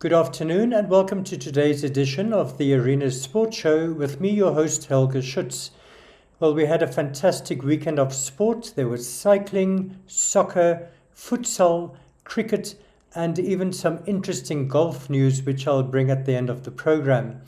Good afternoon and welcome to today's edition of the Arena Sports Show with me, your host Helge Schütz. Well, we had a fantastic weekend of sport. There was cycling, soccer, futsal, cricket and even some interesting golf news which I'll bring at the end of the program.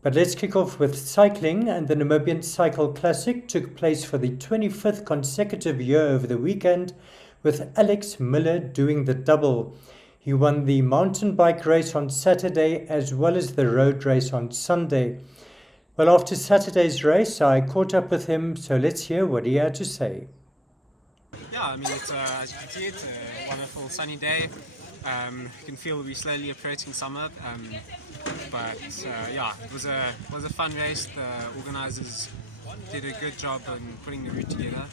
But let's kick off with cycling, and the Namibian Cycle Classic took place for the 25th consecutive year over the weekend, with Alex Miller doing the double. He won the mountain bike race on Saturday as well as the road race on Sunday. Well, after Saturday's race, I caught up with him, so let's hear what he had to say. Yeah, it's, as you can see, it's a wonderful sunny day. You can feel we're slowly approaching summer, but it was a fun race. The organisers did a good job in putting the route together.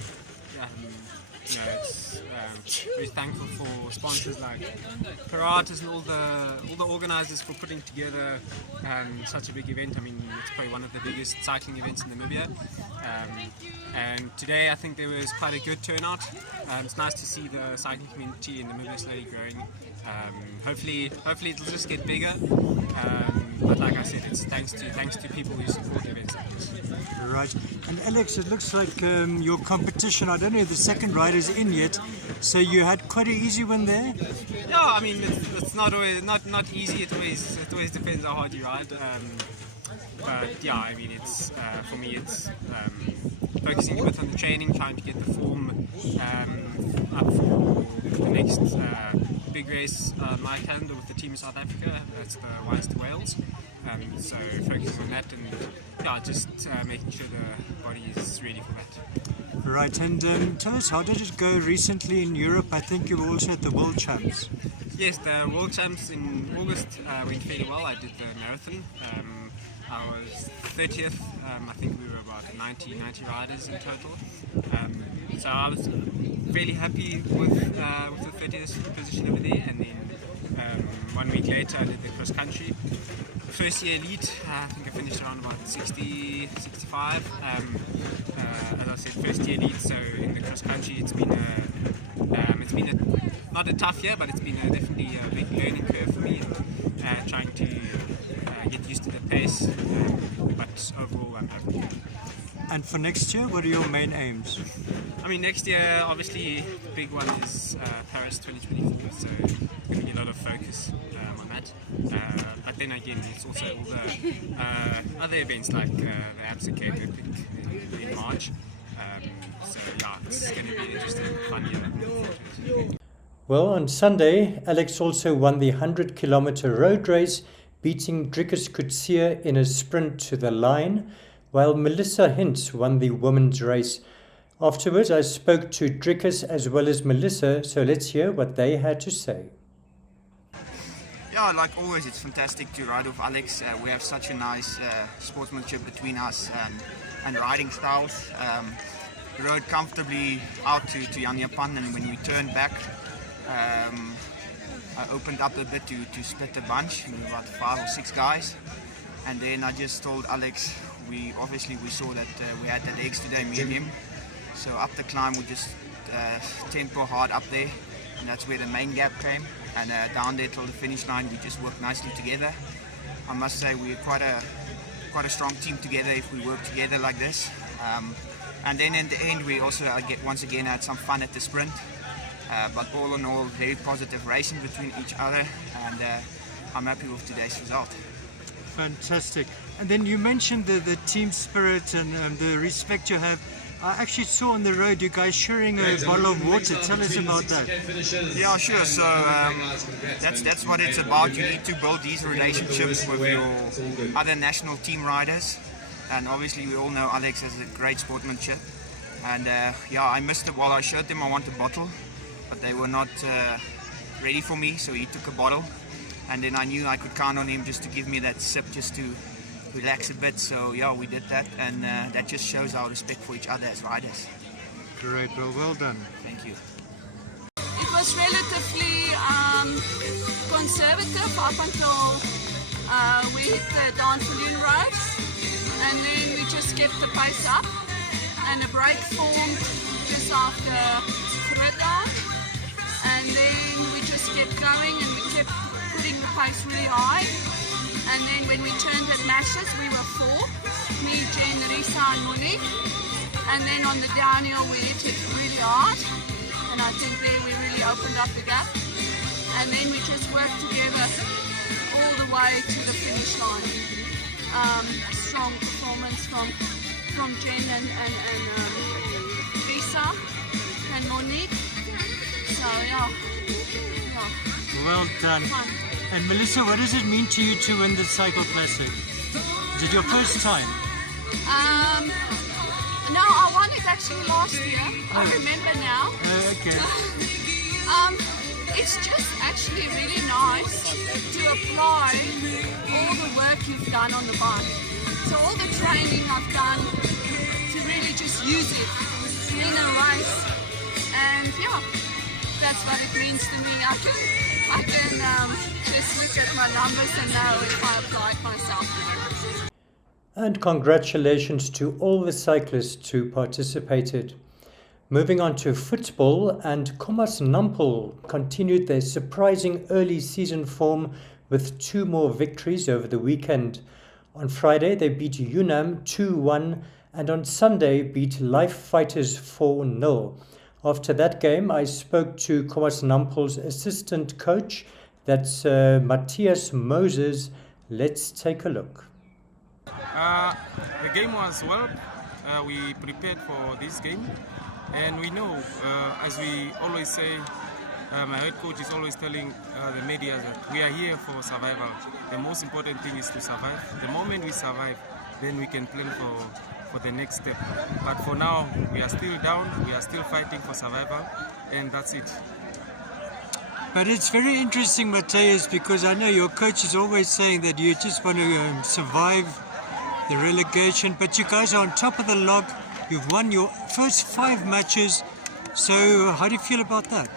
Very thankful for sponsors like Piratas and all the organisers for putting together such a big event. It's probably one of the biggest cycling events in Namibia. And today I think there was quite a good turnout. It's nice to see the cycling community in Namibia slowly growing. Hopefully it'll just get bigger. But like I said, it's thanks to people who support events like this. Right. And Alex, it looks like your competition, I don't know if the second rider's in yet, so you had quite an easy one there? Yeah, it's not always not easy. It always depends how hard you ride. But yeah, it's for me it's focusing a bit on the training, trying to get the form up for the next big race on my calendar with the team in South Africa. That's the Wise to Wales. So focusing on that and just making sure the body is ready for that. Right, and tell us, how did it go recently in Europe? I think you were also at the World Champs. Yes, the World Champs in August went fairly well. I did the marathon. I was 30th. I think we were about 90 riders in total. So I was really happy with the 30th position over there. And then 1 week later I did the cross country. First year elite, I think I finished around about 60, 65. As I said, first year elite, so in the cross country it's been not a tough year, but it's been definitely a big learning curve for me, trying to get used to the pace, but overall I'm happy. And for next year, what are your main aims? Next year, obviously, the big one is Paris 2024, so there's going to be a lot of focus on that. But then again, it's also all the other events like the Absa Cape Epic in March. It's going to be an interesting, fun year. Well, on Sunday, Alex also won the 100-kilometer road race, beating Dricus Coetzee in a sprint to the line, while Melissa Hintz won the women's race. Afterwards, I spoke to Dricus as well as Melissa, so let's hear what they had to say. Yeah, like always, it's fantastic to ride with Alex. We have such a nice sportsmanship between us and riding styles. We rode comfortably out to Yanyapan, and when we turned back, I opened up a bit to split the bunch. We were about 5 or 6 guys, and then I just told Alex, we saw that we had the legs today, me and him. So up the climb, we just tempo hard up there, and that's where the main gap came. And down there till the finish line, we just worked nicely together. I must say we're quite a strong team together if we work together like this. And then in the end, we also once again had some fun at the sprint. But all in all, very positive racing between each other, and I'm happy with today's result. Fantastic. And then you mentioned the team spirit and the respect you have. I actually saw on the road you guys sharing a bottle of water. Tell us about that. Yeah, sure. So that's what it's about. You need to build these relationships with your other national team riders. And obviously we all know Alex has a great sportsmanship. And I missed it while I showed them I want a bottle, but they were not ready for me, so he took a bottle. And then I knew I could count on him just to give me that sip just to relax a bit. So yeah, we did that, and that just shows our respect for each other as riders. Great, well done. Thank you. It was relatively conservative up until we hit the dance balloon rise, and then we just kept the pace up, and a break formed just after Greta, and then we just kept going and we kept putting keeping the pace really high. And then when we turned at matches, we were 4. Me, Jen, Risa and Monique. And then on the downhill, we hit it really hard. And I think there we really opened up the gap. And then we just worked together all the way to the finish line. Strong performance from Jen and Risa and Monique. So yeah. Well done. Fun. And Melissa, what does it mean to you to win the Cycle Classic? Is it your first time? No, I won it actually last year. I remember now. Okay. It's just actually really nice to apply all the work you've done on the bike. So all the training I've done to really just use it in a race. And yeah, that's what it means to me. I can just look at my numbers and know if I applied myself. And congratulations to all the cyclists who participated. Moving on to football, and Komas Nampel continued their surprising early season form with 2 more victories over the weekend. On Friday they beat Unam 2-1 and on Sunday beat Life Fighters 4-0. After that game I spoke to Komas Nampel's assistant coach, that's Matthias Moses. Let's take a look. The game was well. We prepared for this game, and we know, as we always say, my head coach is always telling the media that we are here for survival. The most important thing is to survive. The moment we survive, then we can plan for the next step. But for now, we are still down. We are still fighting for survival, and that's it. But it's very interesting, Matthias, because I know your coach is always saying that you just want to survive the relegation, but you guys are on top of the log. You've won your first 5 matches. So how do you feel about that?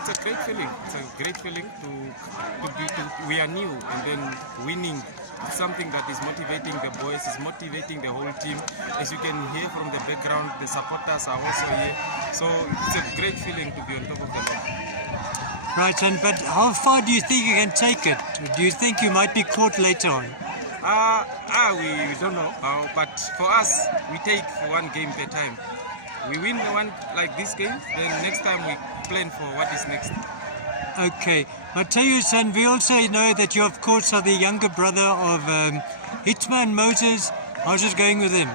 It's a great feeling. It's a great feeling we are new, and then winning. It's something that is motivating the boys, is motivating the whole team. As you can hear from the background, the supporters are also here. So it's a great feeling to be on top of the log. Right, but how far do you think you can take it? Do you think you might be caught later on? We don't know. But for us, we take one game per time. We win the one like this game, then next time we plan for what is next. Okay, Matthias, and we also know that you, of course, are the younger brother of Hitman Moses. How's it going with him?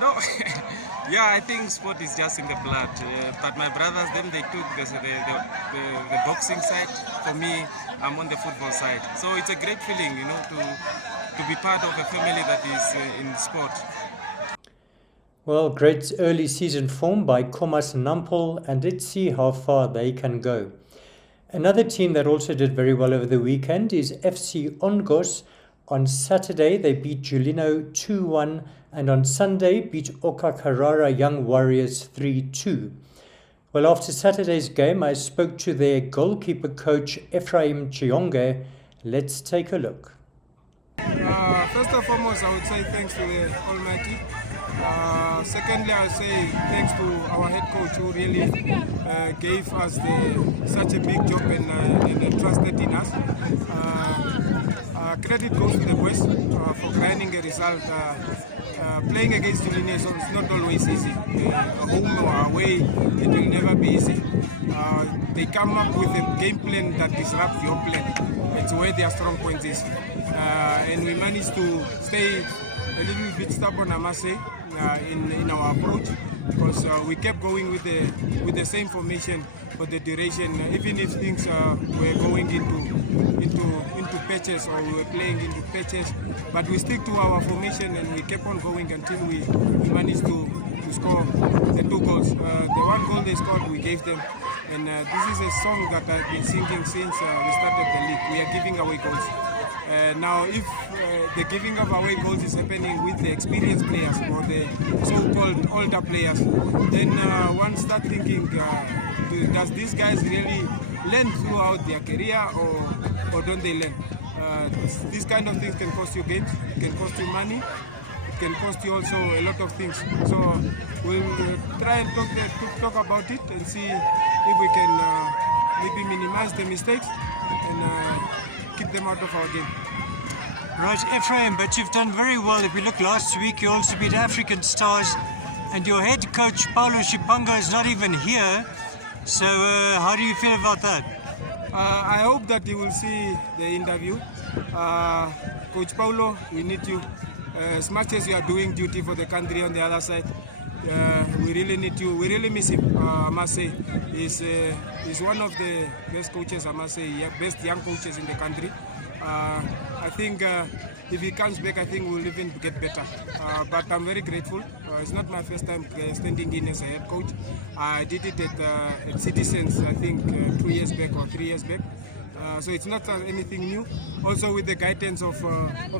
No. Yeah, I think sport is just in the blood. But my brothers, them, they took the boxing side. For me, I'm on the football side. So it's a great feeling, to be part of a family that is in sport. Well, great early season form by Komas Nampel, and let's see how far they can go. Another team that also did very well over the weekend is FC Ongos. On Saturday, they beat Julino 2-1, and on Sunday beat Okakarara Young Warriors 3-2. Well, after Saturday's game, I spoke to their goalkeeper coach, Ephraim Chionge. Let's take a look. First and foremost, I would say thanks to the Almighty. Secondly, I would say thanks to our head coach who really gave us such a big job and trusted in us. Credit goes to the boys for grinding a result. Playing against Julino is not always easy. Home or away, it will never be easy. They come up with a game plan that disrupts your plan. It's where their strong point is. And we managed to stay a little bit stubborn, I must say, in our approach, because we kept going with the same formation for the duration, even if things were going into patches, or we were playing into patches, but we stick to our formation and we kept on going until we managed to score the 2 goals. The 1 goal they scored, we gave them, and this is a song that I've been singing since we started the league. We are giving away goals. Now, if the giving of away goals is happening with the experienced players or the so-called older players, then one starts thinking, does these guys really learn throughout their career, or don't they learn? These kind of things can cost you games, it can cost you money, it can cost you also a lot of things. So we'll try and talk about it and see if we can maybe minimize the mistakes and them out of our game. Right, Ephraim, but you've done very well. If we look last week, you also beat African Stars, and your head coach, Paulo Shipanga, is not even here. So how do you feel about that? I hope that you will see the interview. Coach Paulo, we need you. As much as you are doing duty for the country on the other side, we really need you. We really miss him, I must say. He's one of the best coaches, I must say, best young coaches in the country. I think if he comes back, I think we'll even get better. But I'm very grateful. It's not my first time standing in as a head coach. I did it at Citizens, I think 2 years back or 3 years back. So it's not anything new. Also with the guidance of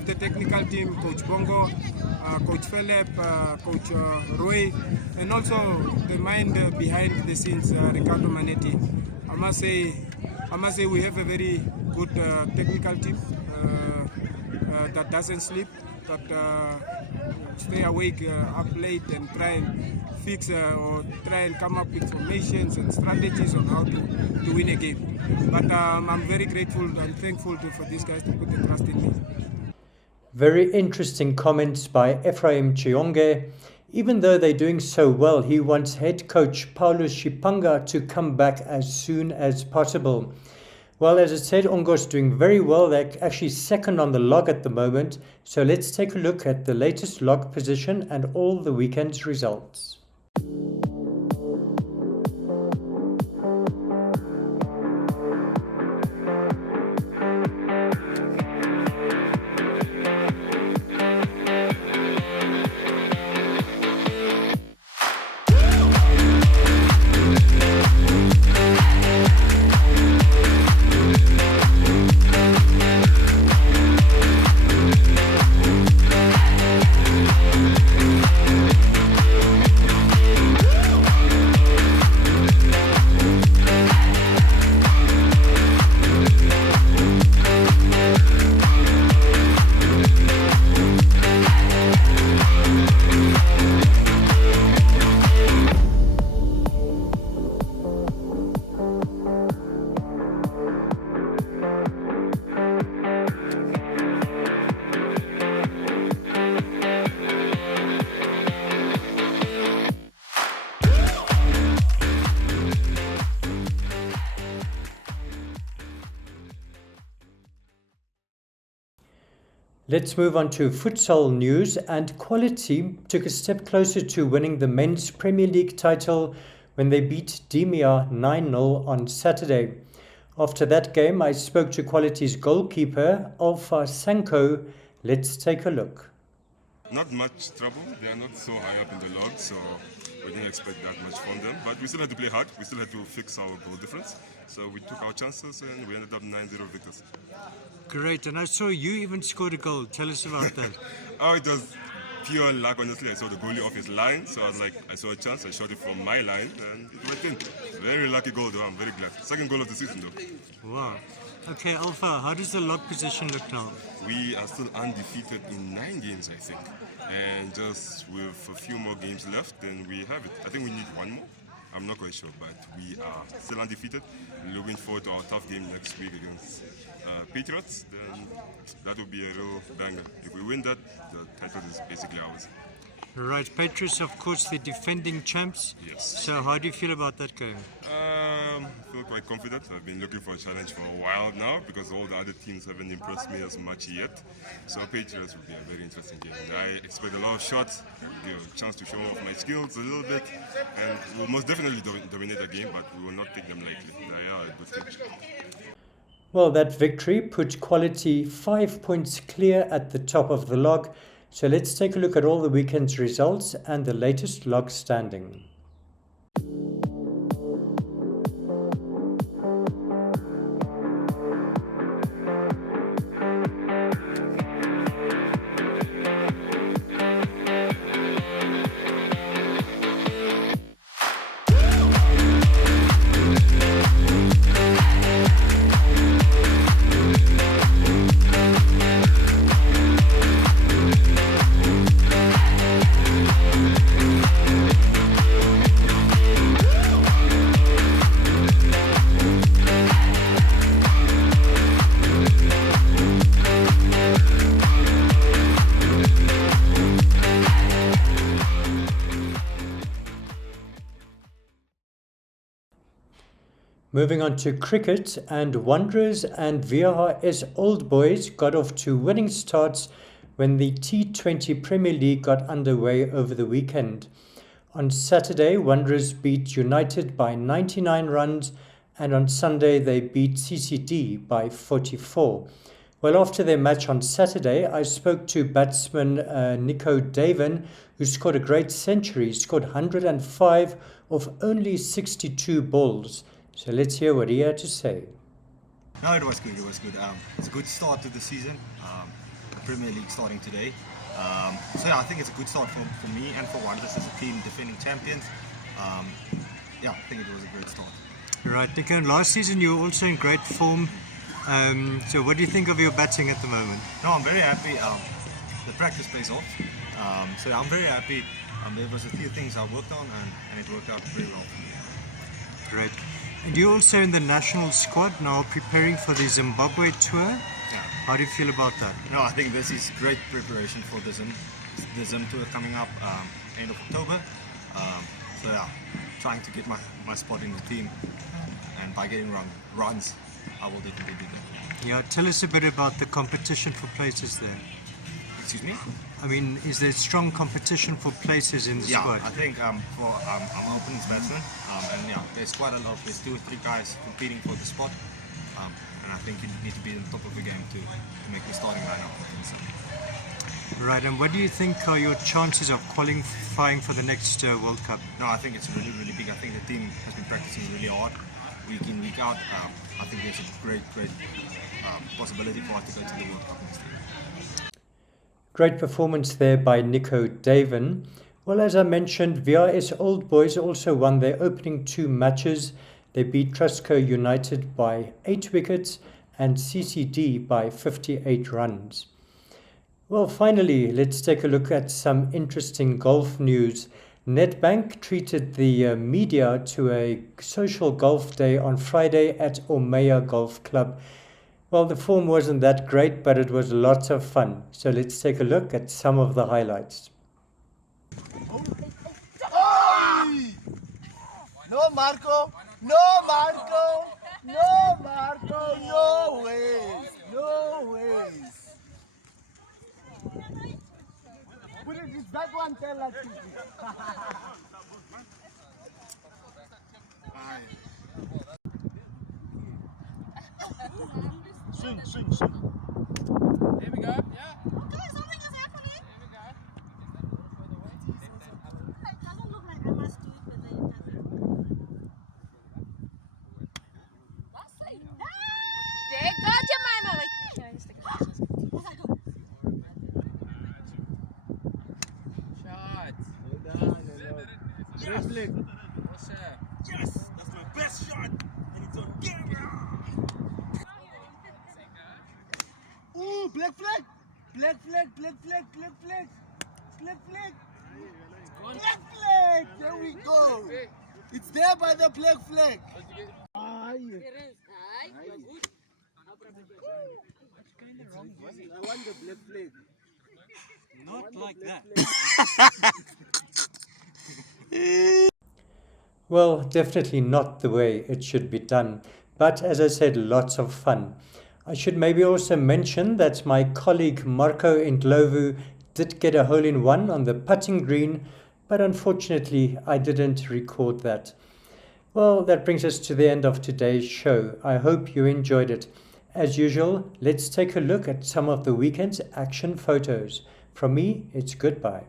the technical team, Coach Bongo, Coach Philip, Coach Roy, and also the mind behind the scenes, Ricardo Manetti. I must say we have a very good technical team that doesn't sleep, that stay awake up late and try and fix or try and come up with formations and strategies on how to win a game. But I'm very grateful and thankful for these guys to put the trust in me. Very interesting comments by Ephraim Chionge. Even though they're doing so well, he wants head coach Paulo Shipanga to come back as soon as possible. Well, as I said, Ongo's doing very well. They're actually second on the log at the moment. So let's take a look at the latest log position and all the weekend's results. Let's move on to futsal news, and Quality took a step closer to winning the Men's Premier League title when they beat Demia 9-0 on Saturday. After that game, I spoke to Quality's goalkeeper, Alpha Sanko. Let's take a look. Not much trouble. They are not so high up in the log, so we didn't expect that much from them. But we still had to play hard. We still had to fix our goal difference. So we took our chances and we ended up 9-0 victors. Great, and I saw you even scored a goal. Tell us about that. Oh, it was pure luck, honestly. I saw the goalie off his line, so I was like, I saw a chance, I shot it from my line, and it went in. Very lucky goal, though. I'm very glad. Second goal of the season, though. Wow. Okay, Alpha, how does the log position look now? We are still undefeated in 9 games, I think. And just with a few more games left, then we have it. I think we need one more. I'm not quite sure, but we are still undefeated. Looking forward to our tough game next week against Patriots. Then that will be a real banger. If we win that, the title is basically ours. Right, Patriots, of course, the defending champs. Yes. So how do you feel about that game? I feel quite confident. I've been looking for a challenge for a while now because all the other teams haven't impressed me as much yet. So Patriots will be a very interesting game. I expect a lot of shots, give a chance to show off my skills a little bit, and we'll most definitely dominate the game, but we will not take them lightly. They are a good team. Well, that victory put Quality 5 points clear at the top of the log. So let's take a look at all the weekend's results and the latest log standing. Moving on to cricket, and Wanderers and VHS Old Boys got off to winning starts when the T20 Premier League got underway over the weekend. On Saturday, Wanderers beat United by 99 runs, and on Sunday they beat CCD by 44. Well, after their match on Saturday, I spoke to batsman Nico Davin, who scored a great century. He scored 105 of only 62 balls. So let's hear what he had to say. No, it was good. It's a good start to the season. The Premier League starting today. So yeah, I think it's a good start for me and for Wanderers as a team defending champions. Yeah, I think it was a great start. Right, Nico, and last season you were also in great form. So what do you think of your batting at the moment? No, I'm very happy. The practice pays off. So yeah, I'm very happy. There was a few things I worked on and it worked out very well for me. Great. And you're also in the national squad now, preparing for the Zimbabwe tour. Yeah. How do you feel about that? No, I think this is great preparation for the Zim tour coming up end of October. So yeah, trying to get my spot in the team, and by getting runs, I will definitely do that. Yeah, tell us a bit about the competition for places there. Excuse me? I mean, is there strong competition for places in the squad? I think I'm openings batsman, and yeah, there's quite a lot. There's 2 or 3 guys competing for the spot, and I think you need to be on top of the game to make the starting lineup. Right, and what do you think are your chances of qualifying for the next World Cup? No, I think it's really, really big. I think the team has been practicing really hard, week in, week out. I think there's a great possibility for us to go to the World Cup next year. Great performance there by Nico Davin. Well, as I mentioned, VHS Old Boys also won their opening 2 matches. They beat Trustco United by 8 wickets and CCD by 58 runs. Well, finally, let's take a look at some interesting golf news. Nedbank treated the media to a social golf day on Friday at Omea Golf Club. Well, the form wasn't that great, but it was lots of fun. So let's take a look at some of the highlights. No, Marco! No, Marco! No, Marco! No ways! No ways! Put it this back one, tell that to Swing. There we go, yeah. Okay, something is happening. There we go. It doesn't look like I must do it, but then it doesn't. There goes your mama. Wait, can I just take a picture? Yes, I do. Shot. What's up? Yes! That's my best shot! And it's on camera! Ooh, black flag! Black flag! There we go! It's there by the black flag! I want the black flag. Not like that. Well, definitely not the way it should be done. But as I said, lots of fun. I should maybe also mention that my colleague Marco Indlovu did get a hole-in-one on the putting green, but unfortunately I didn't record that. Well, that brings us to the end of today's show. I hope you enjoyed it. As usual, let's take a look at some of the weekend's action photos. From me, it's goodbye.